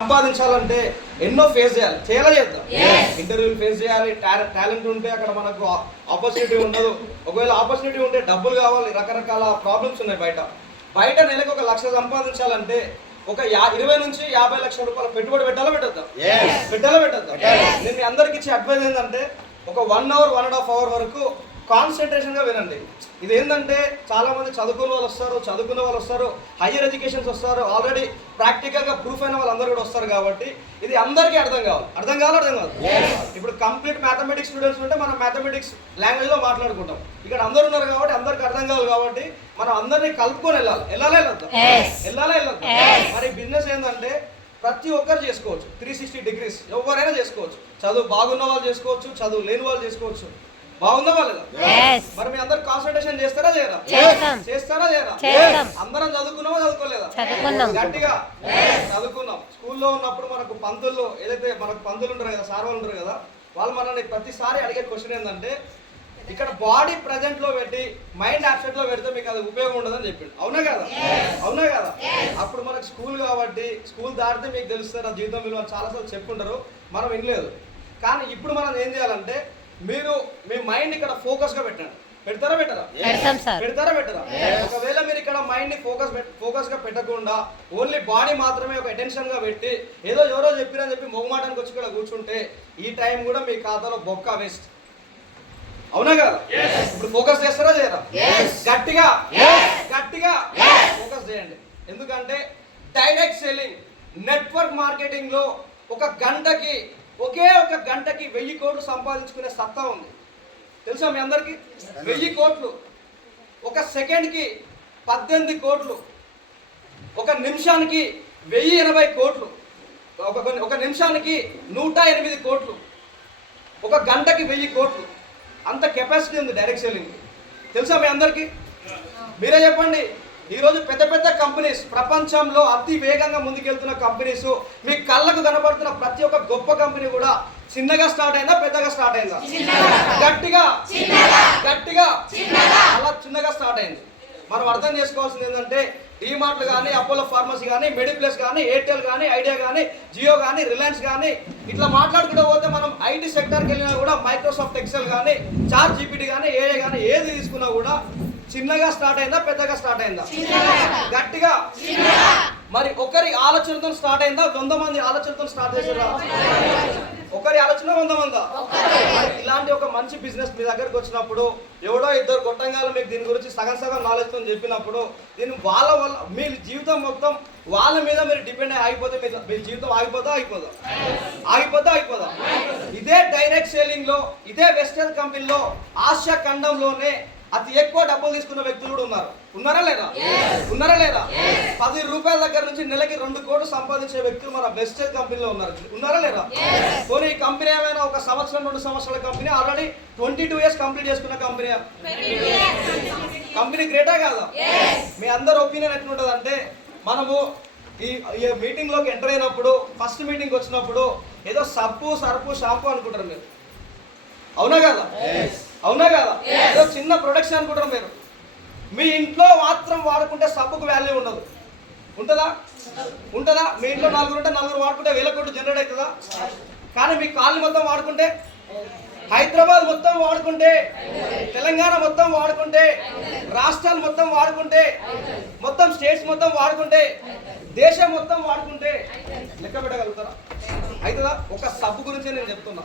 సంపాదించాలంటే ఎన్నో ఫేస్ చేయాలి చేద్దాం. ఇంటర్వ్యూలు ఫేస్ చేయాలి. టాలెంట్ ఉంటే అక్కడ మనకు ఆపర్చునిటీ ఉండదు. ఒకవేళ ఆపర్చునిటీ ఉంటే డబ్బులు కావాలి. రకరకాల ప్రాబ్లమ్స్ ఉన్నాయి బయట నెలకు 1 లక్ష సంపాదించాలంటే ఒక 20 నుంచి 50 లక్షల రూపాయల పెట్టుబడి పెట్టొద్దాం. నేను మీ అందరికి ఇచ్చే అడ్వైజ్ ఏంటంటే ఒక 1 అవర్ 1.5 అవర్ వరకు కాన్సన్ట్రేషన్గా వినండి. ఇది ఏంటంటే చాలామంది చదువుకున్న వాళ్ళు వస్తారు, హయ్యర్ ఎడ్యుకేషన్స్ వస్తారు, ఆల్రెడీ ప్రాక్టికల్గా ప్రూఫ్ అయిన వాళ్ళందరూ కూడా వస్తారు. కాబట్టి ఇది అందరికీ అర్థం కావాలి. ఇప్పుడు కంప్లీట్ మ్యాథమెటిక్స్ స్టూడెంట్స్ ఉంటే మనం మ్యాథమెటిక్స్ లాంగ్వేజ్లో మాట్లాడుకుంటాం. ఇక్కడ అందరూ ఉన్నారు కాబట్టి అందరికి అర్థం కావాలి. కాబట్టి మనం అందరినీ కలుపుకొని వెళ్ళాలి. మరి బిజినెస్ ఏంటంటే ప్రతి ఒక్కరు చేసుకోవచ్చు. 360 డిగ్రీస్ ఎవరైనా చేసుకోవచ్చు. చదువు బాగున్న వాళ్ళు చేసుకోవచ్చు, చదువు లేని వాళ్ళు చేసుకోవచ్చు. బాగుందా వాళ్ళదా? మరి మీ అందరు కాన్సన్ట్రేషన్ చేస్తారా చేయరా? అందరం చదువుకున్నామా చదువుకోలేదా? గట్టిగా చదువుకున్నాం. స్కూల్లో ఉన్నప్పుడు మనకు పంతులు ఉంటారు కదా, సార్ వాళ్ళు ఉంటారు కదా, వాళ్ళు మనల్ని ప్రతిసారి అడిగే క్వశ్చన్ ఏంటంటే ఇక్కడ బాడీ ప్రజెంట్ లో పెట్టి మైండ్ అబ్సెంట్ లో పెడితే మీకు అది ఉపయోగం ఉండదని చెప్పిండు. అవునా కదా? అప్పుడు మనకు స్కూల్ కాబట్టి స్కూల్ దాటితే మీకు తెలుస్తారు ఆ జీవితం విలువ చాలాసార్లు చెప్పుకుంటారు, మనం వినలేదు. కానీ ఇప్పుడు మనం ఏం చేయాలంటే మీరు మీ మైండ్ ఇక్కడ ఫోకస్ గా పెట్టండి. పెడతారా? ఒకవేళ మీరు ఇక్కడ మైండ్ ని ఫోకస్ గా పెట్టకుండా ఓన్లీ బాడీ మాత్రమే ఒక అటెన్షన్ గా పెట్టి ఏదో ఎవరో చెప్పిరని చెప్పి మొగమాటానికి వచ్చి ఇక్కడ కూర్చుంటే ఈ టైం కూడా మీ ఖాతాలో బొక్క వేస్ట్. అవునా కదా? ఇప్పుడు ఫోకస్ చేస్తారా చేయరా? గట్టిగా ఫోకస్ చేయండి. ఎందుకంటే డైరెక్ట్ సెల్లింగ్ నెట్వర్క్ మార్కెటింగ్ లో ఒకే ఒక గంటకి 1000 కోట్లు సంపాదించుకునే సత్తా ఉంది. తెలుసా మీ అందరికి? 1000 కోట్లు. ఒక సెకండ్కి 18 కోట్లు. ఒక నిమిషానికి 1080 కోట్లు. ఒక నిమిషానికి 108 కోట్లు. ఒక గంటకి 1000 కోట్లు. అంత కెపాసిటీ ఉంది డైరెక్ట్ సెల్లింగ్. తెలుసా మీ అందరికి? మీరే చెప్పండి. ఈరోజు పెద్ద కంపెనీస్, ప్రపంచంలో అతి వేగంగా ముందుకెళ్తున్న కంపెనీస్, మీ కళ్ళకు కనబడుతున్న ప్రతి ఒక్క గొప్ప కంపెనీ కూడా చిన్నగా స్టార్ట్ అయిందా పెద్దగా స్టార్ట్ అయిందా? గట్టిగా అలా చిన్నగా స్టార్ట్ అయింది. మనం అర్థం చేసుకోవాల్సింది ఏంటంటే డీమార్ట్లు కానీ, అపోలో ఫార్మసీ కానీ, మెడిప్లస్ కానీ, ఎయిర్టెల్ కానీ, ఐడియా కానీ, జియో కానీ, రిలయన్స్ కానీ ఇట్లా మాట్లాడుకుంటూ పోతే మనం ఐటీ సెక్టర్కి వెళ్ళినా కూడా మైక్రోసాఫ్ట్ ఎక్సెల్ కానీ, చాట్ జీపీటీ కానీ, ఏఐ కానీ ఏది తీసుకున్నా కూడా చిన్నగా స్టార్ట్ అయిందా పెద్దగా స్టార్ట్ అయిందా? గట్టిగా. మరి ఒకరి ఆలోచనతో స్టార్ట్ అయిందా 100 మంది ఆలోచనతో స్టార్ట్ చేసారా? ఒకరి ఆలోచన 100 మందా? ఇలాంటి ఒక మంచి బిజినెస్ మీ దగ్గరకు వచ్చినప్పుడు ఎవడో ఇద్దరు గొట్టంగాలు మీకు దీని గురించి సగం నాలెడ్జ్తో చెప్పినప్పుడు దీని వాళ్ళ మీ జీవితం మొత్తం వాళ్ళ మీద మీరు డిపెండ్ అయిపోతే మీ జీవితం ఆగిపోదా? ఇదే డైరెక్ట్ సేలింగ్ లో, ఇదే వెస్టర్న్ కంపెనీలో ఆసియా ఖండంలోనే అతి ఎక్కువ డబ్బులు తీసుకున్న వ్యక్తులు కూడా ఉన్నారా లేదా? 10 రూపాయల దగ్గర నుంచి నెలకి 2 కోట్లు సంపాదించే వ్యక్తులు మన వెస్టర్న్ కంపెనీలో ఉన్నారా లేదా? పోనీ ఈ కంపెనీ ఏమైనా 1 సంవత్సరం 2 సంవత్సరాల కంపెనీ, ఆల్రెడీ 22 ఇయర్స్ కంప్లీట్ చేసుకున్న కంపెనీ గ్రేటా కాదా? మీ అందరి ఒపీనియన్ ఎట్లుంటుంది అంటే మనము ఈ మీటింగ్ లోకి ఎంటర్ అయినప్పుడు, ఫస్ట్ మీటింగ్ వచ్చినప్పుడు ఏదో సబ్బు సరుపు షాంపూ అనుకుంటారు మీరు. అవునా కదా? ఏదో చిన్న ప్రొడక్షన్ అనుకుంటారు మీరు. మీ ఇంట్లో మాత్రం వాడుకుంటే సబ్బుకు వాల్యూ ఉంటుందా? మీ ఇంట్లో 4 ఉంటే 4 వాడుకుంటే 1000 కోట్లు జనరేట్ అవుతుందా? కానీ మీ కాలనీ మొత్తం వాడుకుంటే, హైదరాబాద్ మొత్తం వాడుకుంటే, తెలంగాణ మొత్తం వాడుకుంటే, రాష్ట్రాలు మొత్తం వాడుకుంటే, మొత్తం స్టేట్స్ మొత్తం వాడుకుంటే, దేశం మొత్తం వాడుకుంటే లెక్క పెట్టగలుగుతారా? అవుతుందా? ఒక సబ్బు గురించి నేను చెప్తున్నా.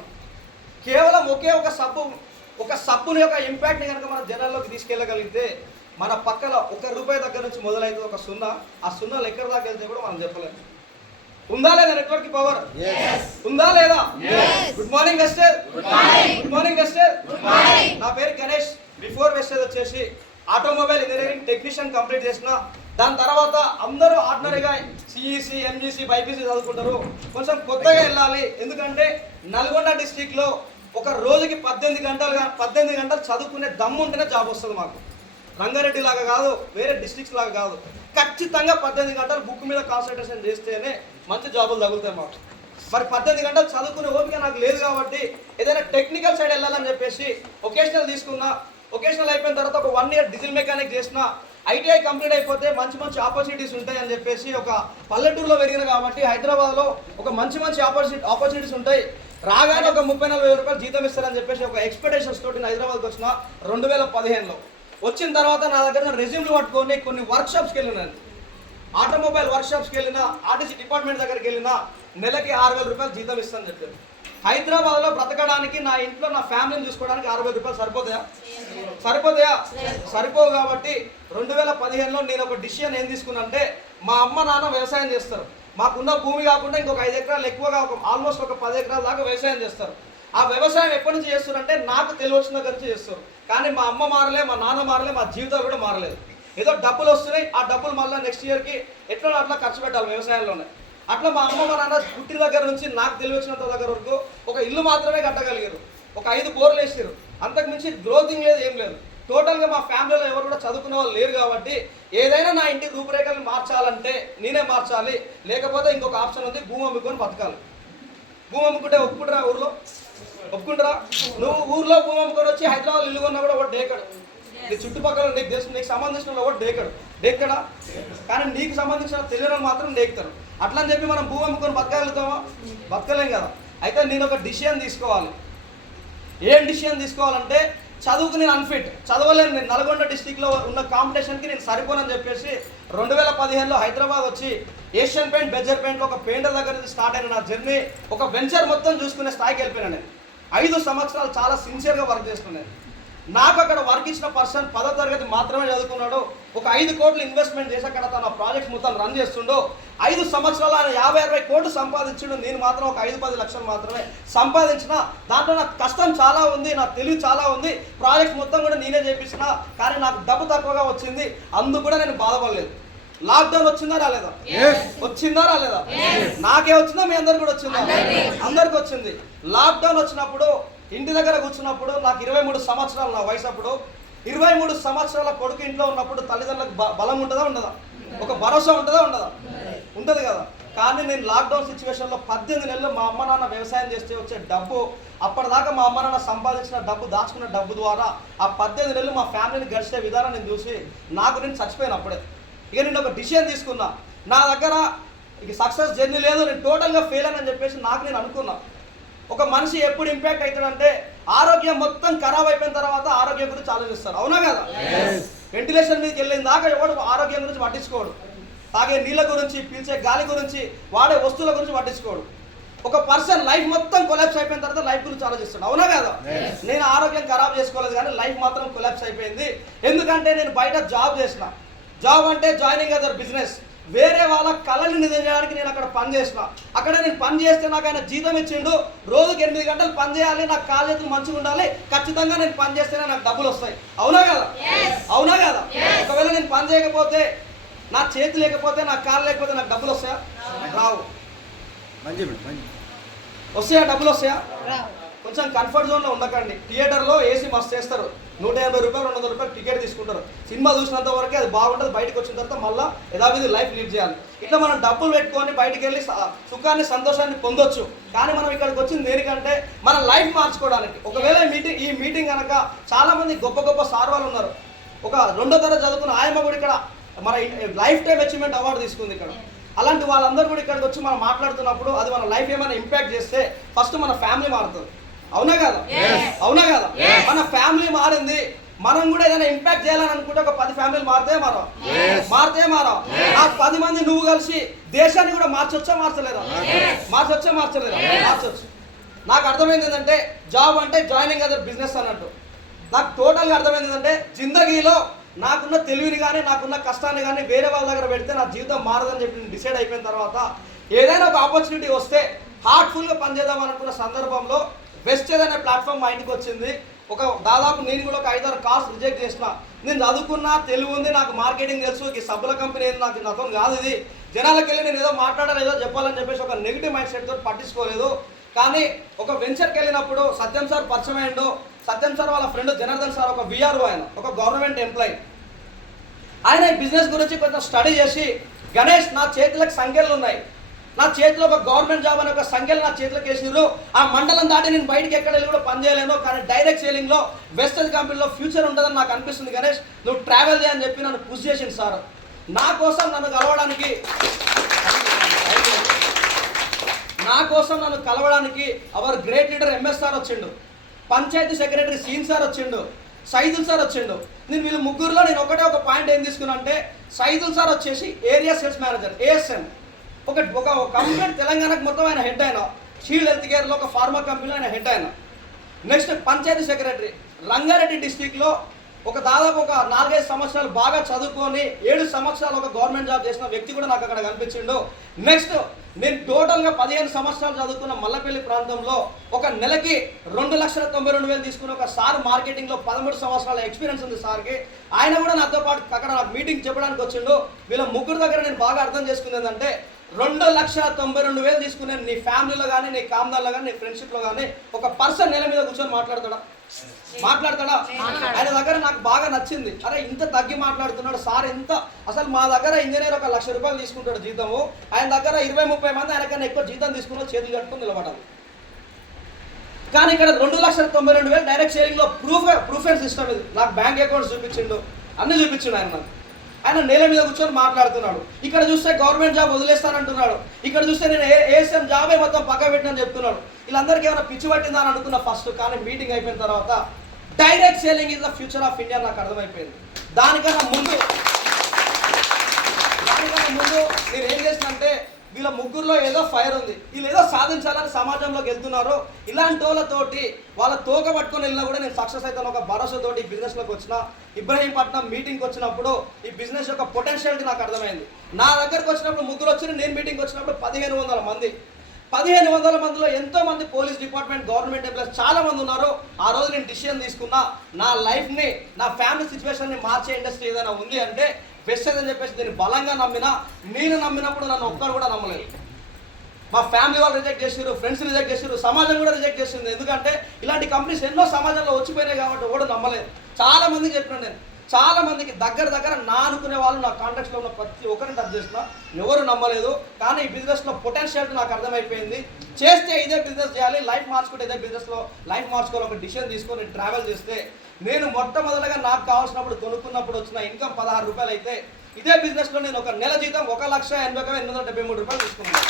కేవలం ఒకే ఒక సబ్బుని యొక్క ఇంపాక్ట్ని కనుక మన జనాల్లోకి తీసుకెళ్ళగలిగితే మన పక్కన ₹1 దగ్గర నుంచి మొదలైతే ఒక 0, ఆ 0 ఎక్కడ దాకా వెళ్తే కూడా మనం చెప్పలేము. ఉందా లేదా నెట్వర్క్ పవర్? ఉందా లేదా? Good morning Vestige. నా పేరు గణేష్. బిఫోర్ వెస్టేజ్ వచ్చేసి ఆటోమొబైల్ ఇంజనీరింగ్ టెక్నీషియన్ కంప్లీట్ చేసిన. దాని తర్వాత అందరూ ఆర్డినరీగా సిఈసి, ఎంజీసీ, బైపీసీ చదువుకుంటారు. కొంచెం కొత్తగా వెళ్ళాలి. ఎందుకంటే నల్గొండ డిస్ట్రిక్ట్లో ఒక రోజుకి 18 గంటలు చదువుకునే దమ్ము ఉంటేనే జాబ్ వస్తుంది మాకు. రంగారెడ్డి లాగా కాదు, వేరే డిస్ట్రిక్ట్స్ లాగా కాదు. ఖచ్చితంగా 18 గంటలు బుక్ మీద కాన్సన్ట్రేషన్ చేస్తేనే మంచి జాబులు తగులుతాయి మాకు. మరి 18 గంటలు చదువుకునే ఓపిక నాకు లేదు కాబట్టి ఏదైనా టెక్నికల్ సైడ్ వెళ్ళాలని చెప్పేసి ఒకేషనల్ తీసుకున్నా. ఒకేషనల్ అయిపోయిన తర్వాత ఒక 1 ఇయర్ డీజిల్ మెకానిక్ చేసిన. ఐటీఐ కంప్లీట్ అయిపోతే మంచి మంచి ఆపర్చునిటీస్ ఉంటాయి అని చెప్పేసి ఒక పల్లెటూరులో పెరిగిన కాబట్టి హైదరాబాద్లో ఒక మంచి ఆపర్చునిటీస్ ఉంటాయి, రాగానే ఒక 30-40 వేల రూపాయలు జీతం ఇస్తారని చెప్పేసి ఒక ఎక్స్పెక్టేషన్స్ తోటి నేను హైదరాబాద్కి వచ్చిన 2015లో. వచ్చిన తర్వాత నా దగ్గర రెజ్యూమ్లు పట్టుకొని కొన్ని వర్క్షాప్స్కి వెళ్ళినాను. ఆటోమొబైల్ వర్క్షాప్స్కి వెళ్ళిన, ఆర్టీసీ డిపార్ట్మెంట్ దగ్గరికి వెళ్ళిన, నెలకి 6,000 రూపాయలు జీతం ఇస్తానని చెప్పారు. హైదరాబాద్లో బ్రతకడానికి, నా ఇంట్లో నా ఫ్యామిలీని చూసుకోవడానికి 6,000 రూపాయలు సరిపోతాయా? సరిపోవు. కాబట్టి 2015లో నేను ఒక డిసిషన్ ఏం తీసుకున్నానంటే, మా అమ్మ నాన్న వ్యవసాయం చేస్తారు, మాకున్న భూమి కాకుండా ఇంకొక 5 ఎకరాలు ఎక్కువగా ఆల్మోస్ట్ ఒక 10 ఎకరాల దాకా వ్యవసాయం చేస్తారు. ఆ వ్యవసాయం ఎప్పటి నుంచి చేస్తారంటే నాకు తెలియవచ్చిన దగ్గర నుంచి చేస్తారు. కానీ మా అమ్మ మారలే, మా నాన్న మారలే, మా జీవితాలు కూడా మారలేదు. ఏదో డబ్బులు వస్తున్నాయి, ఆ డబ్బులు మళ్ళీ నెక్స్ట్ ఇయర్కి ఎట్లా అట్లా ఖర్చు పెట్టాలి వ్యవసాయంలోనే. అట్లా మా అమ్మ మా నాన్న పుట్టిన దగ్గర నుంచి నాకు తెలియవచ్చినంత దగ్గర వరకు ఒక ఇల్లు మాత్రమే కట్టగలిగారు, ఒక 5 బోర్లు వేసారు, అంతకు మించి గ్రోతింగ్ లేదు, ఏం లేదు. టోటల్గా మా ఫ్యామిలీలో ఎవరు కూడా చదువుకునే వాళ్ళు లేరు. కాబట్టి ఏదైనా నా ఇంటి రూపురేఖలు మార్చాలంటే నేనే మార్చాలి, లేకపోతే ఇంకొక ఆప్షన్ ఉంది, భూమి అమ్ముకొని బతకాలి. భూమి అమ్ముకుంటే ఒప్పుకుంటారా? ఊర్లో ఒప్పుకుంటారా? నువ్వు ఊర్లో భూమి అమ్ముకొని వచ్చి హైదరాబాద్ ఇల్లు కొన్నా కూడా ఒకటి డేకడు, నీ చుట్టుపక్కల నీకు తెలుసు, నీకు సంబంధించిన ఒకటి డేక్కడా. కానీ నీకు సంబంధించిన తెలియని మాత్రం డేకుతారు. అట్లా అని చెప్పి మనం భూమి అమ్ముకొని బతకగలుగుతామా? బతకలేం కదా. అయితే నేను ఒక డిసిషన్ తీసుకోవాలి. ఏం డిసిషన్ తీసుకోవాలంటే, చదువుకు నేను అన్ఫిట్, చదవలేను, నేను నల్గొండ డిస్టిక్లో ఉన్న కాంపిటీషన్కి నేను సరిపోనని చెప్పేసి 2015లో హైదరాబాద్ వచ్చి ఏషియన్ పెయింట్, బెజర్ పెయింట్లో ఒక పెయింటర్ దగ్గర నుంచి స్టార్ట్ అయిన నా జర్నీ ఒక వెంచర్ మొత్తం చూసుకునే స్థాయికి వెళ్ళిపోయినా. నేను 5 సంవత్సరాలు చాలా సిన్సియర్గా వర్క్ చేస్తున్నాను. నాకు అక్కడ వర్క్ ఇచ్చిన పర్సన్ 10వ తరగతి మాత్రమే చదువుకున్నాడు. ఒక 5 కోట్లు ఇన్వెస్ట్మెంట్ చేసి అక్కడ తన ప్రాజెక్ట్స్ మొత్తం రన్ చేస్తుండో. 5 సంవత్సరాలు ఆయన 50-60 కోట్లు సంపాదించుడు, నేను మాత్రం ఒక 5-10 లక్షలు మాత్రమే సంపాదించిన. దాంట్లో నాకు కష్టం చాలా ఉంది, నా తెలివి చాలా ఉంది, ప్రాజెక్ట్స్ మొత్తం కూడా నేనే చేపించిన. కానీ నాకు డబ్బు తక్కువగా వచ్చింది, అందుకు కూడా నేను బాధపడలేదు. లాక్డౌన్ వచ్చిందా రాలేదా? వచ్చిందా రాలేదా? నాకే వచ్చిందా? మీ అందరికి కూడా వచ్చిందా? అందరికి వచ్చింది. లాక్డౌన్ వచ్చినప్పుడు ఇంటి దగ్గర కూర్చున్నప్పుడు నాకు 23 సంవత్సరాలు నా వయసు. అప్పుడు 23 సంవత్సరాల కొడుకు ఇంట్లో ఉన్నప్పుడు తల్లిదండ్రులకు బలం ఉంటుందా ఉండదా? ఒక భరోసా ఉంటుందా ఉండదా? ఉంటుంది కదా. కానీ నేను లాక్డౌన్ సిచ్యువేషన్లో 18 నెలలు మా అమ్మ నాన్న వ్యవసాయం చేస్తే వచ్చే డబ్బు, అప్పటిదాకా మా అమ్మ నాన్న సంపాదించిన డబ్బు, దాచుకున్న డబ్బు ద్వారా ఆ 18 నెలలు మా ఫ్యామిలీని గడిచే విధానం నేను చూసి నాకు నేను చచ్చిపోయాను. అప్పుడే ఇక నేను ఒక డిసిషన్ తీసుకున్నా, నా దగ్గర ఇక సక్సెస్ జర్నీ లేదు, నేను టోటల్గా ఫెయిల్ అని చెప్పేసి నాకు నేను అనుకున్నా. ఒక మనిషి ఎప్పుడు ఇంపాక్ట్ అవుతాడంటే, ఆరోగ్యం మొత్తం ఖరాబ్ అయిపోయిన తర్వాత ఆరోగ్యం గురించి ఆలోచిస్తారు, అవునా కదా? వెంటిలేషన్ మీదకి వెళ్ళిన దాకా ఎవడు ఆరోగ్యం గురించి పట్టించుకోడు. తాగే నీళ్ళ గురించి, పీల్చే గాలి గురించి, వాడే వస్తువుల గురించి పట్టించుకోడు. ఒక పర్సన్ లైఫ్ మొత్తం కొలాప్స్ అయిపోయిన తర్వాత లైఫ్ గురించి ఆలోచిస్తాడు, అవునా కదా? నేను ఆరోగ్యం ఖరాబ్ చేసుకోలేదు, కానీ లైఫ్ మాత్రం కొలాప్స్ అయిపోయింది. ఎందుకంటే నేను బయట జాబ్ చేసిన. జాబ్ అంటే జాయినింగ్ అదర్ బిజినెస్, వేరే వాళ్ళ కళని నిజం చేయడానికి నేను అక్కడ పని చేసిన. అక్కడ నేను పని చేస్తే నాకు ఆయన జీతం ఇచ్చిండు, రోజుకి 8 గంటలు పని చేయాలి, నాకు కాళ్ళ చేతులు మంచిగా ఉండాలి, ఖచ్చితంగా నేను పని చేస్తేనే నాకు డబ్బులు వస్తాయి, అవునా కదా? అవునా కదా? ఒకవేళ నేను పని చేయకపోతే, నా చేతి లేకపోతే, నా కాళ్ళు లేకపోతే నాకు డబ్బులు వస్తాయా? రావు. వస్తాయా? డబ్బులు వస్తాయా? కొంచెం కంఫర్ట్ జోన్లో ఉండకండి. థియేటర్లో ఏసీ మస్తు చేస్తారు, 180 రూపాయలు 200 రూపాయలు టికెట్ తీసుకుంటారు. సినిమా చూసినంత వరకే అది బాగుంటుంది, బయటకు వచ్చిన తర్వాత మళ్ళీ యథావిధి లైఫ్ లీడ్ చేయాలి. ఇట్లా మనం డబ్బులు పెట్టుకొని బయటికి వెళ్ళి సుఖాన్ని, సంతోషాన్ని పొందొచ్చు. కానీ మనం ఇక్కడికి వచ్చింది దేనికంటే మన లైఫ్ మార్చుకోవడానికి. ఒకవేళ ఈ మీటింగ్ కనుక చాలామంది గొప్ప గొప్ప సార్ వాళ్ళు ఉన్నారు. ఒక 2వ తరగతి చదువుకున్న ఆయమ్మ కూడా ఇక్కడ మన లైఫ్ టైం అచీవ్మెంట్ అవార్డు తీసుకుంది ఇక్కడ. అలాంటి వాళ్ళందరూ కూడా ఇక్కడికి వచ్చి మనం మాట్లాడుతున్నప్పుడు అది మన లైఫ్ ఏమైనా ఇంపాక్ట్ చేస్తే ఫస్ట్ మన ఫ్యామిలీ మారుతుంది, అవునా కదా? అవునా కదా? మన ఫ్యామిలీ మారింది, మనం కూడా ఏదైనా ఇంపాక్ట్ చేయాలని అనుకుంటే ఒక 10 ఫ్యామిలీలు మారితే మారా ఆ 10 మంది నువ్వు కలిసి దేశాన్ని కూడా మార్చొచ్చా మార్చలేదా? మార్చొచ్చు. నాకు అర్థమైంది ఏంటంటే, జాబ్ అంటే జాయినింగ్ అదర్ బిజినెస్ అన్నట్టు. నాకు టోటల్గా అర్థమైంది ఏంటంటే, జిందగీలో నాకున్న తెలివిని కానీ, నాకున్న కష్టాన్ని కానీ వేరే వాళ్ళ దగ్గర పెడితే నా జీవితం మారదని చెప్పి నేను డిసైడ్ అయిపోయిన తర్వాత, ఏదైనా ఒక ఆపర్చునిటీ వస్తే హార్ట్ఫుల్గా పనిచేద్దాం అనుకున్న సందర్భంలో వెస్టేజ్ అనే ప్లాట్ఫామ్ మా ఇంటికి వచ్చింది. ఒక దాదాపు నేను కూడా ఒక 5-6 కాల్స్ రిజెక్ట్ చేసిన. నేను చదువుకున్నా, తెలివి ఉంది, నాకు మార్కెటింగ్ తెలుసు, ఈ సబ్బుల కంపెనీ నాతో కాదు, ఇది జనాలకు వెళ్ళి నేను ఏదో మాట్లాడాలి, ఏదో చెప్పాలని చెప్పేసి ఒక నెగిటివ్ మైండ్ సెట్ తోటి పట్టించుకోలేదు. కానీ ఒక వెంచర్కి వెళ్ళినప్పుడు సత్యం సార్ పరిచయం అయ్యిండు. సత్యం సార్ వాళ్ళ ఫ్రెండ్ జనార్దన్ సార్ ఒక విఆర్ఓ, ఆయన ఒక గవర్నమెంట్ ఎంప్లాయీ. ఆయన ఈ బిజినెస్ గురించి కొంచెం స్టడీ చేసి, గణేష్ నా చేతులకు సంఖ్యలు ఉన్నాయి, నా చేతిలో ఒక గవర్నమెంట్ జాబ్ అనే ఒక సంఖ్యలు నా చేతిలోకి వేసిర్రు. ఆ మండలం దాటి నేను బయటికి ఎక్కడ వెళ్ళి కూడా పని చేయలేను, కానీ డైరెక్ట్ సేలింగ్లో వెస్టర్న్ కంపెనీలో ఫ్యూచర్ ఉంటుందని నాకు అనిపిస్తుంది. గణేష్ నువ్వు ట్రావెల్ చేయని చెప్పి నన్ను పుష్ చేసింది సార్. నా కోసం నన్ను కలవడానికి hour great leader MS sir వచ్చిండు, పంచాయతీ సెక్రటరీ సీన్ సార్ వచ్చిండు, సైదుల్ సార్ వచ్చిండు. నేను వీళ్ళు ముగ్గురులో నేను ఒక పాయింట్ ఏం తీసుకున్నా అంటే, సైదుల్ సార్ వచ్చేసి ఏరియా సేల్స్ మేనేజర్ ఏఎస్ఎం, ఒక కంప్లీట్ తెలంగాణకు మొత్తం ఆయన హెడ్ అయిన, షీల్డ్ హెల్త్ కేర్లో ఒక ఫార్మా కంపెనీలో ఆయన హెడ్ అయిన. నెక్స్ట్ పంచాయతీ సెక్రటరీ రంగారెడ్డి డిస్టిక్లో దాదాపు ఒక 4-5 సంవత్సరాలు బాగా చదువుకొని 7 సంవత్సరాలు ఒక గవర్నమెంట్ జాబ్ చేసిన వ్యక్తి కూడా నాకు అక్కడ కనిపించిండు. నెక్స్ట్ నేను టోటల్గా 15 సంవత్సరాలు చదువుకున్న మల్లపల్లి ప్రాంతంలో ఒక నెలకి 2,92,000 తీసుకున్న ఒక సార్ మార్కెటింగ్లో 13 సంవత్సరాల ఎక్స్పీరియన్స్ ఉంది సార్కి. ఆయన కూడా నాతో పాటు అక్కడ నాకు మీటింగ్ చెప్పడానికి వచ్చిండు. వీళ్ళ ముగ్గురు దగ్గర నేను బాగా అర్థం చేసుకుంది ఏంటంటే, 2,92,000 తీసుకునే నీ ఫ్యామిలీలో కానీ, నీ కామ్దాల్లో కానీ, నీ ఫ్రెండ్షిప్లో కానీ ఒక పర్సన్ నెల మీద కూర్చొని మాట్లాడతాడా? ఆయన దగ్గర నాకు బాగా నచ్చింది. అరే ఇంత తగ్గి మాట్లాడుతున్నాడు సార్, ఎంత అసలు మా దగ్గర ఇంజనీర్ ఒక ₹1,00,000 తీసుకుంటాడు జీతము, ఆయన దగ్గర 20-30 మంది ఆయనకన్నా ఎక్కువ జీతం తీసుకున్న చేతులు కట్టుకుని నిలబడాలి. కానీ ఇక్కడ 2,92,000 డైరెక్ట్ షేరింగ్లో ప్రూఫ్ అండ్ సిస్టమ్ ఇది. నాకు బ్యాంక్ అకౌంట్స్ చూపించిండు, అన్ని చూపించిండు ఆయన. ఆయన నేల మీద కూర్చొని మాట్లాడుతున్నాడు. ఇక్కడ చూస్తే గవర్నమెంట్ జాబ్ వదిలేస్తానంటున్నాడు, ఇక్కడ చూస్తే నేను ఏఎస్ఎం జాబే మొత్తం పక్క పెట్టినని చెప్తున్నాడు. వీళ్ళందరికీ ఏమైనా పిచ్చి పట్టిందా అని అనుకున్నా ఫస్ట్, కానీ మీటింగ్ అయిపోయిన తర్వాత direct selling is the future of India నాకు అర్థమైపోయింది. దానికన్నా ముందు నేను ఏం చేసినంటే, వీళ్ళ ముగ్గురులో ఏదో ఫైర్ ఉంది, వీళ్ళు ఏదో సాధించాలని సమాజంలోకి వెళ్తున్నారు. ఇలాంటి వాళ్ళతోటి వాళ్ళ తోక పట్టుకొని వెళ్ళినా కూడా నేను సక్సెస్ అవుతాను ఒక భరోసాతోటి ఈ బిజినెస్లోకి వచ్చిన. ఇబ్రహీంపట్నం మీటింగ్కి వచ్చినప్పుడు ఈ బిజినెస్ యొక్క పొటెన్షియాలిటీ నాకు అర్థమైంది. నా దగ్గరకు వచ్చినప్పుడు ముగ్గురు వచ్చి, నేను మీటింగ్కి వచ్చినప్పుడు 1,500 మంది. 1,500 మందిలో ఎంతో మంది పోలీస్ డిపార్ట్మెంట్, గవర్నమెంట్ ఎంప్లాయీస్ చాలా మంది ఉన్నారు. ఆ రోజు నేను డిసిషన్ తీసుకున్నా, నా లైఫ్ని, నా ఫ్యామిలీ సిచ్యువేషన్ని మార్చే ఇండస్ట్రీ ఏదైనా ఉంది అంటే వెస్టర్న్ అని చెప్పేసి దీన్ని బలంగా నమ్మినా. నేను నమ్మినప్పుడు నన్ను ఒక్కరు కూడా నమ్మలేదు. మా ఫ్యామిలీ వాళ్ళు రిజెక్ట్ చేసారు, ఫ్రెండ్స్ రిజెక్ట్ చేసారు, సమాజం కూడా రిజెక్ట్ చేసింది. ఎందుకంటే ఇలాంటి కంపెనీస్ ఎన్నో సమాజంలో వచ్చిపోయినాయి కాబట్టి కూడా నమ్మలేదు. చాలా మందికి చెప్పినా నేను, చాలా మందికి దగ్గర నా అనుకునే వాళ్ళు, నా కాంటాక్ట్స్లో ఉన్న ప్రతి ఒక్కరిని టచ్ చేసిన, ఎవరు నమ్మలేదు. కానీ ఈ బిజినెస్లో పొటెన్షియాలిటీ నాకు అర్థమైపోయింది. చేస్తే ఇదే బిజినెస్ చేయాలి, లైఫ్ మార్చుకుంటే ఇదే బిజినెస్లో లైఫ్ మార్చుకోవాలి ఒక డిసిషన్ తీసుకొని ట్రావెల్ చేస్తే. నేను మొట్టమొదటిగా నాకు కావాల్సినప్పుడు కొనుక్కున్నప్పుడు వచ్చిన ఇన్కమ్ ₹16 అయితే, ఇదే బిజినెస్లో నేను ఒక నెల జీతం ₹1,80,873 తీసుకున్నాను.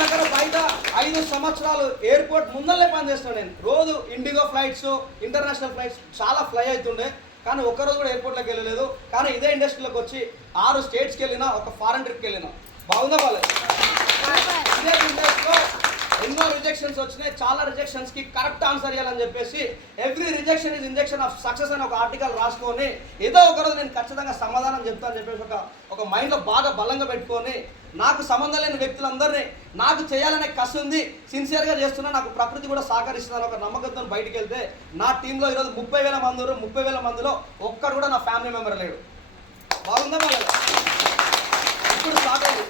దగ్గర బయట 5 సంవత్సరాలు ఎయిర్పోర్ట్ ముందరనే పనిచేస్తున్నాను నేను. రోజు ఇండిగో ఫ్లైట్స్, ఇంటర్నేషనల్ ఫ్లైట్స్ చాలా ఫ్లై అవుతుండే, కానీ ఒక్కరోజు కూడా ఎయిర్పోర్ట్లోకి వెళ్ళలేదు. కానీ ఇదే ఇండస్ట్రీలోకి వచ్చి 6 స్టేట్స్కి వెళ్ళినా, ఒక ఫారెన్ ట్రిప్కి వెళ్ళినా. బాగుందా వాళ్ళకి? ఇదే బిజినెస్లో ఎన్నో రిజెక్షన్స్ వచ్చినాయి. చాలా రిజెక్షన్స్కి కరెక్ట్ ఆన్సర్ ఇవ్వాలని చెప్పేసి every rejection is injection of success అని ఒక ఆర్టికల్ రాసుకొని, ఏదో ఒకరోజు నేను ఖచ్చితంగా సమాధానం చెప్తానని చెప్పేసి ఒక మైండ్లో బాగా బలంగా పెట్టుకొని, నాకు సంబంధం లేని వ్యక్తులందరినీ నాకు చేయాలనే కసి ఉంది, సిన్సియర్గా చేస్తున్నా, నాకు ప్రకృతి కూడా సహకరిస్తుందని ఒక నమ్మకంతో బయటికి వెళ్తే, నా టీంలో ఈరోజు 30,000 మంది ఉన్నారు. 30,000 మందిలో ఒక్కరు కూడా నా ఫ్యామిలీ మెంబర్ లేడు. బాగుందా వాళ్ళ? ఇప్పుడు స్టార్ట్ అయింది.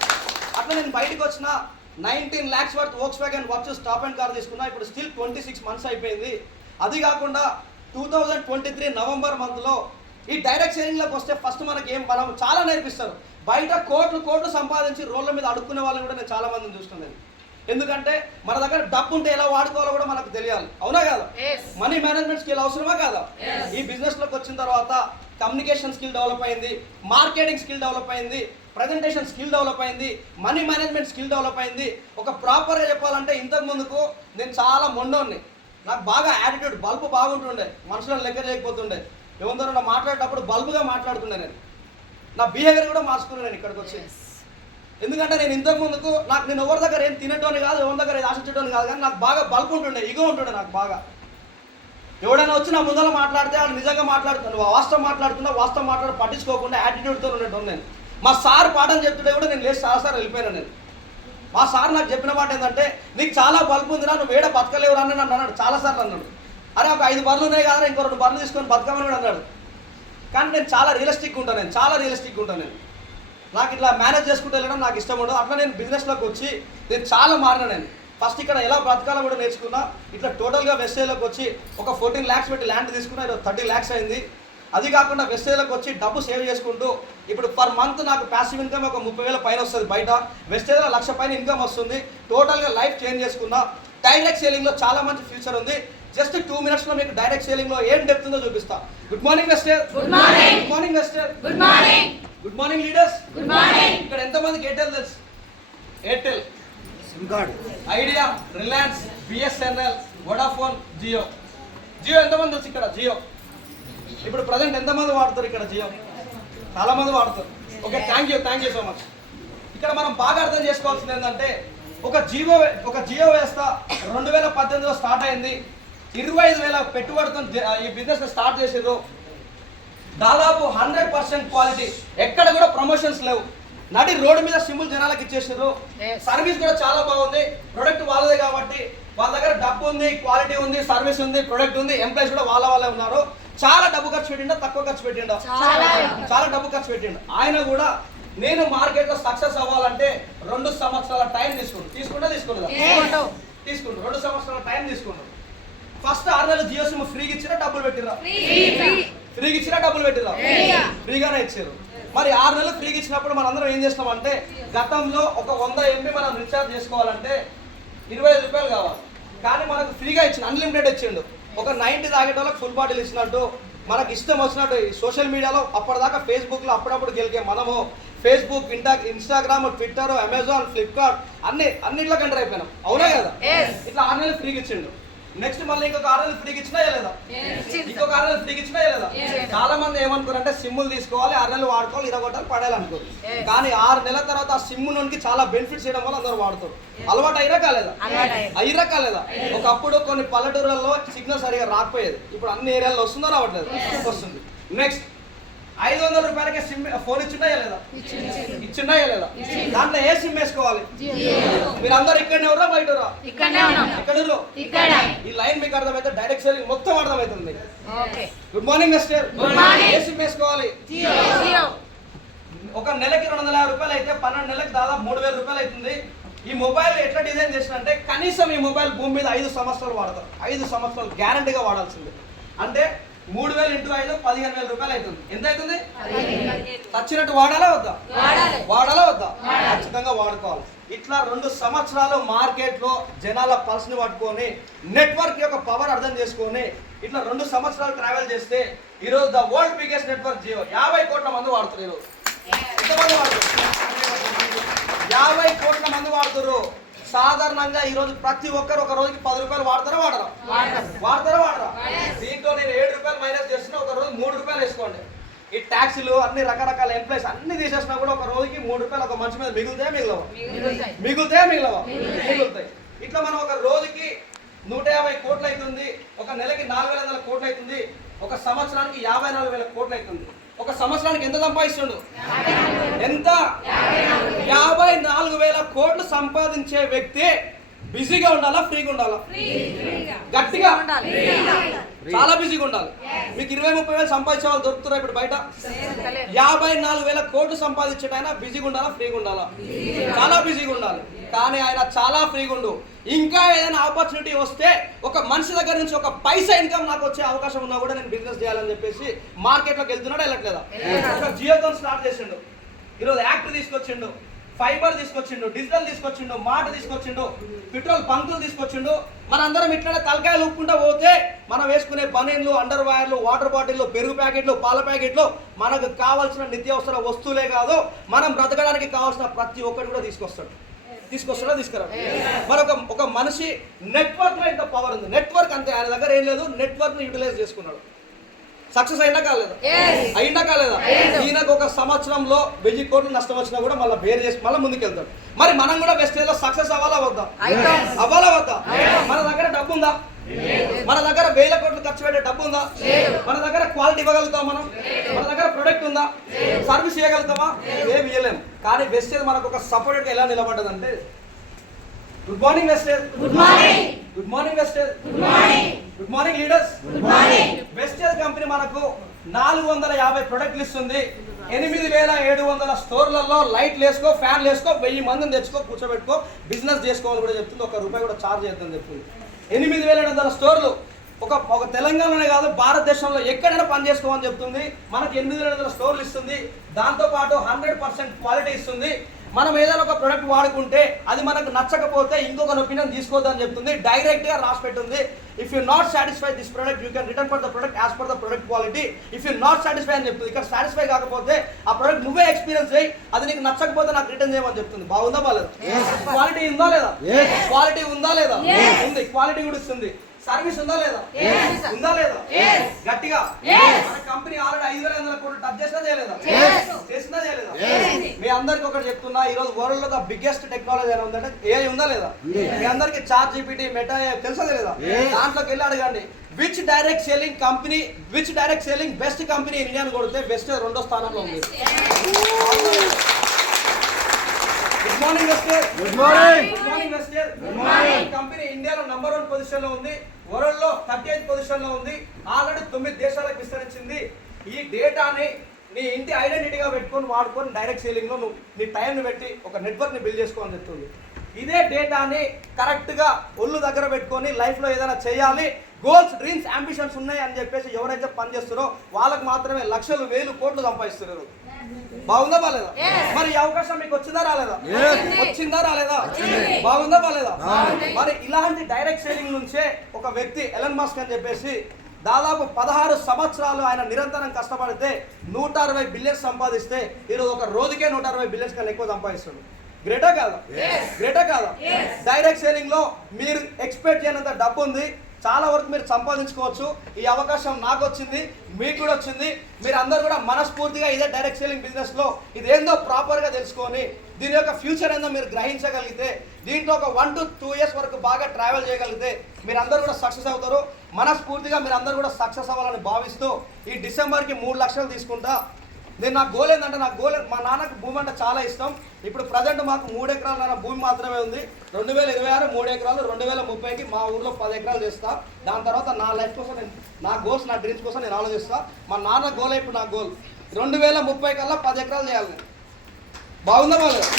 అట్లా నేను బయటకు వచ్చిన 19 lakhs worth Volkswagen virtue stop and car తీసుకున్నా. ఇప్పుడు స్టిల్ 26 months అయిపోయింది. అది కాకుండా 2023 నవంబర్ మంత్లో ఈ డైరెక్ట్ సేలింగ్లోకి వస్తే ఫస్ట్ మనకి మనం చాలా నేర్పిస్తారు. బయట కోట్లు సంపాదించి రోడ్ల మీద అడుక్కునే వాళ్ళని కూడా నేను చాలా మందిని చూస్తున్నాను. ఎందుకంటే మన దగ్గర డబ్బు ఉంటే ఎలా వాడుకోవాలో కూడా మనకు తెలియాలి. అవునా కాదా? మనీ మేనేజ్మెంట్ స్కిల్ అవసరమా కాదా? ఈ బిజినెస్లోకి వచ్చిన తర్వాత కమ్యూనికేషన్ స్కిల్ డెవలప్ అయింది, మార్కెటింగ్ స్కిల్ డెవలప్ అయింది, ప్రజెంటేషన్ స్కిల్ డెవలప్ అయింది, మనీ మేనేజ్మెంట్ స్కిల్ డెవలప్ అయింది. ఒక ప్రాపర్గా చెప్పాలంటే ఇంతకు ముందుకు నేను చాలా మొండోన్ని, నాకు బాగా యాటిట్యూడ్, బల్బు బాగుంటుండే, మనుషులను లెక్క చేయకపోతుండే, ఎవరితో మాట్లాడేటప్పుడు బల్బుగా మాట్లాడుతుండే. నా బిహేవియర్ కూడా మార్చుకున్నాను నేను ఇక్కడికి వచ్చి. ఎందుకంటే నేను ఇంతకు ముందుకు నేను ఎవరి దగ్గర ఏం తినేటోని కాదు, ఎవరి దగ్గర ఏది ఆశించేటోని కాదు, కానీ నాకు బాగా బల్బు ఉంటుండే, ఇగో ఉంటుండే నాకు బాగా. ఎవడైనా వచ్చి నా ముందర మాట్లాడితే వాళ్ళు నిజంగా మాట్లాడుతున్నాను, వాస్తవం మాట్లాడి పట్టించుకోకుండా యాటిట్యూడ్తో ఉండేటోని నేను. మా సార్ పాఠం చెప్తుంటే కూడా నేను లేచి చాలాసార్లు వెళ్ళిపోయాను నేను. మా సార్ నాకు చెప్పిన మాట ఏంటంటే, నీకు చాలా బల్బు ఉందిరా, నువ్వు వేడ బతకలేవురా అని నన్ను అన్నాడు. చాలాసార్లు అన్నాడు. అరే ఒక 5 బర్రెలు ఉన్నాయి కదా, ఇంకో 2 బర్రెలు తీసుకొని బతకమని కూడా అన్నాడు. కానీ నేను చాలా రియలిస్టిక్గా ఉంటాను నేను. నాకు ఇట్లా మేనేజ్ చేసుకుంటూ వెళ్ళడం నాకు ఇష్టం ఉండదు. అట్లా నేను బిజినెస్లోకి వచ్చి నేను చాలా మారినా. నేను ఫస్ట్ ఇక్కడ ఎలా బ్రతకాలో కూడా నేర్చుకున్నా. ఇట్లా టోటల్గా వెస్టేజ్లోకి వచ్చి ఒక 14 lakhs పెట్టి ల్యాండ్ తీసుకున్నా, 30 lakhs అయింది. అది కాకుండా వెస్టేజ్లోకి వచ్చి డబ్బు సేవ్ చేసుకుంటూ ఇప్పుడు పర్ మంత్ నాకు ప్యాసివ్ ఇన్కమ్ ఒక 30,000 పైన వస్తుంది. బయట వెస్టేజ్లో 1,00,000 పైన ఇన్కమ్ వస్తుంది. టోటల్గా లైఫ్ చేంజ్ చేసుకున్నా. డైరెక్ట్ సేలింగ్లో చాలా మంచి ఫ్యూచర్ ఉంది. జస్ట్ 2 minutesలో మీకు డైరెక్ట్ సేలింగ్లో ఏం డెప్త్ ఉందో చూపిస్తా. Good morning Vestige. Good morning Vestige. Good morning leaders. ఇక్కడ ఎంతమందికి ఎయిర్టెల్ తెలుసు? Airtel, Idea, Reliance, BSNL, Vodafone, Jio. ఎంతమంది తెలుసు ఇక్కడ? జియో ఇప్పుడు ప్రజెంట్ ఎంతమంది వాడతారు ఇక్కడ? జియో చాలా మంది వాడతారు. Okay, thank you so much. ఇక్కడ మనం బాగా అర్థం చేసుకోవాల్సింది ఏంటంటే ఒక జియో వ్యవస్థ 2018లో స్టార్ట్ అయింది. 25,000 పెట్టుబడితో ఈ బిజినెస్ స్టార్ట్ చేసారు. దాదాపు 100% క్వాలిటీ, ఎక్కడ కూడా ప్రమోషన్స్ లేవు. నడి రోడ్డు మీద సింబుల్ జనాలకు ఇచ్చేసారు. సర్వీస్ కూడా చాలా బాగుంది. ప్రొడక్ట్ వాళ్ళదే కాబట్టి వాళ్ళ దగ్గర డబ్బు ఉంది, క్వాలిటీ ఉంది, సర్వీస్ ఉంది, ప్రొడక్ట్ ఉంది. ఎంప్లాయీస్ కూడా వాళ్ళే ఉన్నారు. చాలా డబ్బు ఖర్చు పెట్టిండా? తక్కువ ఖర్చు పెట్టిండా? చాలా డబ్బు ఖర్చు పెట్టిండు. ఆయన కూడా నేను మార్కెట్లో సక్సెస్ అవ్వాలంటే 2 సంవత్సరాల టైం తీసుకుంటా 2 సంవత్సరాల టైం తీసుకుంటాం. ఫస్ట్ 6 నెలలు జియో సిమ్ ఫ్రీగా ఇచ్చినా డబ్బులు పెట్టిరా? ఫ్రీగానే ఇచ్చారు. మరి 6 నెలలు ఫ్రీగా ఇచ్చినప్పుడు మనం అందరం ఏం చేస్తామంటే గతంలో ఒక 100 MB మనం రీఛార్జ్ చేసుకోవాలంటే 25 రూపాయలు కావాలి. కానీ మనకు ఫ్రీగా ఇచ్చిన అన్లిమిటెడ్ ఇచ్చిండు. ఒక 90 తాగేటోళ్ళకి ఫుల్ బాటిల్ ఇచ్చినట్టు మనకు ఇష్టం వచ్చినట్టు సోషల్ మీడియాలో అప్పటిదాకా ఫేస్బుక్లో అప్పుడప్పుడు గెలికే మనము Facebook, Instagram, Twitter, Amazon, Flipkart అన్నిట్లో కంటర్ అయిపోయినాం. అవునా కదా? ఇట్లా 6 నెలలు ఫ్రీగా ఇచ్చిండు. నెక్స్ట్ మళ్ళీ ఇంకొక 6 నెలలు ఫ్రీగా ఇచ్చినా లేదా? ఇంకొక 6 నెలలు ఫ్రీగా ఇచ్చినా లేదా? చాలా మంది ఏమనుకోరంటే సిమ్ములు తీసుకోవాలి, 6 నెలలు వాడుకోవాలి, 20 గంటలు పడేయాలి అనుకోరు. కానీ 6 నెలల తర్వాత ఆ సిమ్ నుండి చాలా బెనిఫిట్స్ చేయడం వల్ల అందరూ వాడుతారు. అలవాటు అయ్యిరా కాలేదా? ఒకప్పుడు కొన్ని పల్లెటూరులలో సిగ్నల్ సరిగా రాకపోయేది. ఇప్పుడు అన్ని ఏరియాల్లో వస్తుందో రావట్లేదు? వస్తుంది. నెక్స్ట్ 500 రూపాయలకే సిమ్ ఫోన్ ఇచ్చిందా లేదా? దాంట్లో ఏ సిమ్ వేసుకోవాలి? మీరు అందరు ఇక్కడనే ఎవరా బయట? ఇక్కడ ఈ లైన్ మీకు అర్థమైతే డైరెక్ట్ సెల్లింగ్ మొత్తం అర్థమవుతుంది. Good morning mister. ఏ సిమ్ వేసుకోవాలి? ఒక నెలకి 250 రూపాయలు అయితే 12 నెలలకు దాదాపు 3,000 రూపాయలు అవుతుంది. ఈ మొబైల్ ఎట్లా డిజైన్ చేసినంటే కనీసం ఈ మొబైల్ భూమి మీద 5 సంవత్సరాలు వాడతారు. 5 సంవత్సరాలు గ్యారంటీగా వాడాల్సిందే. అంటే 3,000 × 5 15,000 రూపాయలు అవుతుంది. ఎంత అవుతుంది? చచ్చినట్టు వాడాలా వద్దా? ఖచ్చితంగా వాడుకోవాలి. ఇట్లా 2 సంవత్సరాలు మార్కెట్లో జనాల పల్స్ని పట్టుకొని నెట్వర్క్ యొక్క పవర్ అర్థం చేసుకొని ఇట్లా 2 సంవత్సరాలు ట్రావెల్ చేస్తే ఈరోజు the world biggest network Jio 50 కోట్ల మంది వాడుతారు. ఈరోజు ఎంతమంది వాడుతారు? 50 కోట్ల మంది వాడుతారు. సాధారణంగా ఈ రోజు ప్రతి ఒక్కరు ఒక రోజుకి 10 రూపాయలు వాడతారా? దీంట్లో నేను 7 రూపాయలు మైనస్ చేస్తున్నా. ఒక రోజు 3 రూపాయలు వేసుకోండి. ఈ ట్యాక్సీలు అన్ని రకరకాల ఎంప్లాయీస్ అన్ని తీసేసినా కూడా ఒక రోజుకి 3 రూపాయలు ఒక మనిషి మీద మిగులుతాయి. ఇట్లా మనం ఒక రోజుకి 150 కోట్లు అవుతుంది. ఒక నెలకి 4,500 కోట్లు అవుతుంది. ఒక సంవత్సరానికి 54,000 కోట్లు అవుతుంది. ఒక సంవత్సరానికి ఎంత సంపాదిస్తుండు? ఎంత? 54,000 కోట్లు సంపాదించే వ్యక్తి బిజీగా ఉండాలా? ఫ్రీగా ఉండాలా? గట్టిగా చాలా బిజీగా ఉండాలి. మీకు 20-30 వేలు సంపాదించే వాళ్ళు దొరుకుతున్నారు ఇప్పుడు బయట. 54,000 కోట్లు సంపాదించేటైనా బిజీగా ఉండాలా? ఫ్రీగా ఉండాలా? చాలా బిజీగా ఉండాలి. కానీ ఆయన చాలా ఫ్రీగా ఉండు. ఇంకా ఏదైనా ఆపర్చునిటీ వస్తే ఒక మనిషి దగ్గర నుంచి ఒక పైసా ఇన్కమ్ నాకు వచ్చే అవకాశం ఉన్నా కూడా నేను బిజినెస్ చేయాలని చెప్పేసి మార్కెట్లోకి వెళ్తున్నాడా? వెళ్ళట్లేదా? ఒక జియోతో స్టార్ట్ చేసిండు. ఈరోజు యాక్ట్ తీసుకొచ్చిండు, ఫైబర్ తీసుకొచ్చిండు, డిజిటల్ తీసుకొచ్చిండు, మాట తీసుకొచ్చిండు, పెట్రోల్ బంకులు తీసుకొచ్చిండు. మనందరం ఇట్లనే తలకాయలు ఊపుకుంటూ పోతే మనం వేసుకునే బనీన్లు, అండర్ వైర్లు, వాటర్ బాటిల్లు, పెరుగు ప్యాకెట్లు, పాల ప్యాకెట్లు మనకు కావాల్సిన నిత్యావసర వస్తువులే కాదు, మనం బ్రతకడానికి కావాల్సిన ప్రతి ఒక్కటి కూడా తీసుకురా. మరి ఒక మనిషి నెట్వర్క్ లో ఇంత పవర్ ఉంది. నెట్వర్క్ అంతే, ఆయన దగ్గర ఏం లేదు. నెట్వర్క్ ని యూటిలైజ్ చేసుకున్నాడు. సక్సెస్ అయినా కాలేదా? ఈయనకు ఒక సంవత్సరంలో 1000 కోట్లు నష్టం వచ్చినా కూడా మళ్ళీ బేర్ చేసి మళ్ళీ ముందుకెళ్తాడు. మరి మనం కూడా వెస్టేజ్ లో సక్సెస్ అవ్వాలా వద్దా? మన దగ్గర డబ్బు ఉందా? మన దగ్గర 1000 కోట్లు ఖర్చు పెట్టే డబ్బు ఉందా? మన దగ్గర క్వాలిటీ ఇవ్వగలుగుతాం? మన దగ్గర ప్రొడక్ట్ ఉందా? సర్వీస్ ఇవ్వగలుగుతామా? ఏమి ఇవ్వలేము. కానీ వెస్టేజ్ మనకు ఒక సపోర్ట్ గా ఎలా నిలబడ్డదంటే good morning Vestige. Good morning leaders. Vestige company మనకు 450 ప్రొడక్ట్లు ఇస్తుంది. 8,700 స్టోర్లలో లైట్లు వేసుకో, ఫ్యాన్లు వేసుకో, 1000 మందిని తెచ్చుకో, కూర్చోబెట్టుకో, బిజినెస్ చేసుకోవాలని కూడా చెప్తుంది. ₹1 కూడా ఛార్జ్ చేద్దని చెప్తుంది. 8,700 స్టోర్లు, ఒక తెలంగాణనే కాదు భారతదేశంలో ఎక్కడైనా పని చేసుకోమని చెప్తుంది. మనకి 800 స్టోర్లు ఇస్తుంది. దాంతోపాటు 100% క్వాలిటీ ఇస్తుంది. మనం ఏదైనా ఒక ప్రొడక్ట్ వాడుకుంటే అది మనకు నచ్చకపోతే ఇంకొక ఒపీనియన్ తీసుకోవద్దని చెప్తుంది. డైరెక్ట్గా రాసి పెట్టుంది. If you not satisfy this product you can return for the product as per the product quality. If you not satisfy అని చెప్తుంది. ఇక్కడ సాటిస్ఫై కాకపోతే ఆ ప్రొడక్ట్ నువ్వే ఎక్స్పీరియన్స్ చేయి, అది నీకు నచ్చకపోతే నాకు రిటర్న్ చేయమని చెప్తుంది. బాగుందా బాలేదా? క్వాలిటీ ఉందా లేదా? క్వాలిటీ ఉందా లేదా? ఉంది. క్వాలిటీ కూడా ఇస్తుంది. సర్వీస్ ఉందా లేదా? ఉందా లేదా? గట్టిగా మన కంపెనీ ఆల్రెడీ 5,500 కోట్లు టచ్ చేసినా చేయలేదా? చేసినా చేయలేదా? మీ అందరికి ఒకటి చెప్తున్నా, ఈ రోజు వరల్డ్ లో బిగ్గెస్ట్ టెక్నాలజీ అని ఉందంటే AI ఉందా లేదా? మీ అందరికి చాట్ జీపీటీ మెటా తెలుసా లేదా? దాంట్లోకి వెళ్ళి అడగండి which direct selling company, which direct selling best company in India అని కొడితే బెస్ట్ 2వ స్థానంలో ఉంది. Good morning Vestige. Good morning. Good morning Vestige. Good morning. Company ఇండియాలో నంబర్ 1 పొజిషన్ లో ఉంది. వరల్డ్ లో 38th పొజిషన్ లో ఉంది. ఆల్రెడీ 9 దేశాలకు విస్తరించింది. ఈ డేటాని నీ ఇంటి ఐడెంటిటీగా పెట్టుకొని వాడుకొని డైరెక్ట్ సేలింగ్ లో నువ్వు నీ టైంని పెట్టి ఒక నెట్వర్క్ ని బిల్డ్ చేసుకోవాలని చెప్తుంది. ఇదే డేటాని కరెక్ట్ గా ఒళ్ళు దగ్గర పెట్టుకొని లైఫ్ లో ఏదైనా చేయాలి, గోల్స్, డ్రీమ్స్, అంబిషన్స్ ఉన్నాయి అని చెప్పేసి ఎవరైతే పని చేస్తారో వాళ్ళకి మాత్రమే లక్షలు, వేలు, కోట్లు సంపాదిస్తున్నారు. బాగుందా బాలేదా? మరి ఈ అవకాశం మీకు వచ్చిందా రాలేదా? వచ్చిందా రాలేదా? బాగుందా బాలేదా? మరి ఇలాంటి డైరెక్ట్ సేలింగ్ నుంచే ఒక వ్యక్తి ఎలన్ మస్క్ అని చెప్పేసి దాదాపు 16 సంవత్సరాలు ఆయన నిరంతరం కష్టపడితే 160 బిలియన్స్ సంపాదిస్తే ఈరోజు ఒక రోజుకే 160 బిలియన్స్ కన్నా ఎక్కువ సంపాదిస్తాడు. గ్రేటా కాదా? గ్రేటా కాదా? డైరెక్ట్ సేలింగ్ లో మీరు ఎక్స్పెక్ట్ చేయనంత డబ్బు ఉంది. చాలా వరకు మీరు సంపాదించుకోవచ్చు. ఈ అవకాశం నాకు వచ్చింది, మీకు కూడా వచ్చింది. మీరు అందరూ కూడా మనస్ఫూర్తిగా ఇదే డైరెక్ట్ సేలింగ్ బిజినెస్ లో ఇదేందో ప్రాపర్ గా తెలుసుకొని దీని యొక్క ఫ్యూచర్ ఏందో మీరు గ్రహించగలిగితే, దీంట్లో ఒక 1 to 2 years వరకు బాగా ట్రావెల్ చేయగలిగితే మీరు అందరూ కూడా సక్సెస్ అవుతారు. మనస్ఫూర్తిగా మీరు అందరూ కూడా సక్సెస్ అవ్వాలని భావిస్తూ ఈ డిసెంబర్కి 3 లక్షలు తీసుకుంటా. నేను నా గోల్ ఏంటంటే, నా గోల్ మా నాన్నకు భూమి అంటే చాలా ఇష్టం. ఇప్పుడు ప్రజెంట్ మాకు 3 ఎకరాల భూమి మాత్రమే ఉంది. 2026 3 ఎకరాలు, 2030కి మా ఊర్లో 10 ఎకరాలు చేస్తా. దాని తర్వాత నా లైఫ్ కోసం నేను నా గోల్స్, నా డ్రీమ్స్ కోసం నేను ఆలోచిస్తా. మా నాన్న గోల్ ఇప్పుడు నా గోల్ 2030 కల్లా 10 ఎకరాలు చేయాలి. బాగుందా బాలేదు?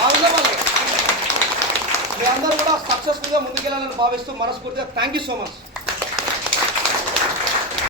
బాగుందా బాలేదు? మీ అందరూ కూడా సక్సెస్ఫుల్గా ముందుకెళ్ళాలని భావిస్తూ మనస్ఫూర్తిగా థ్యాంక్ యూ సో మచ్.